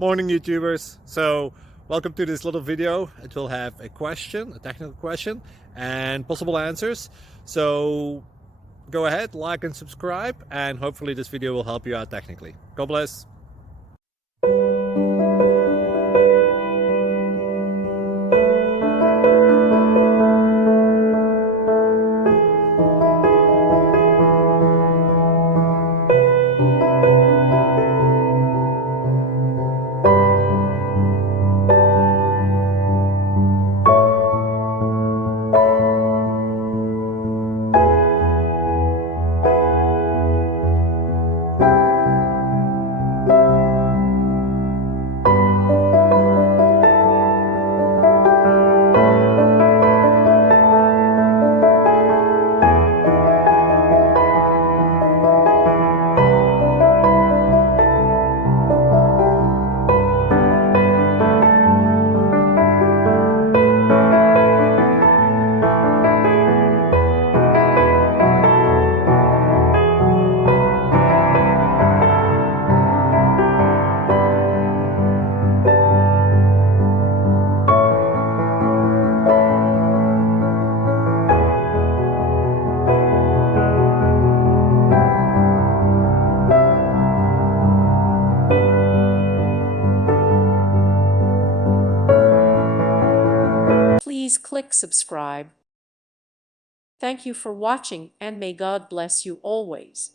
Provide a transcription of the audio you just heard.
Morning YouTubers. So welcome to this little video. It will have a question, a technical question, and possible answers. So go ahead, like and subscribe, and hopefully this video will help you out technically. God bless. Please click subscribe. Thank you for watching and may God bless you always.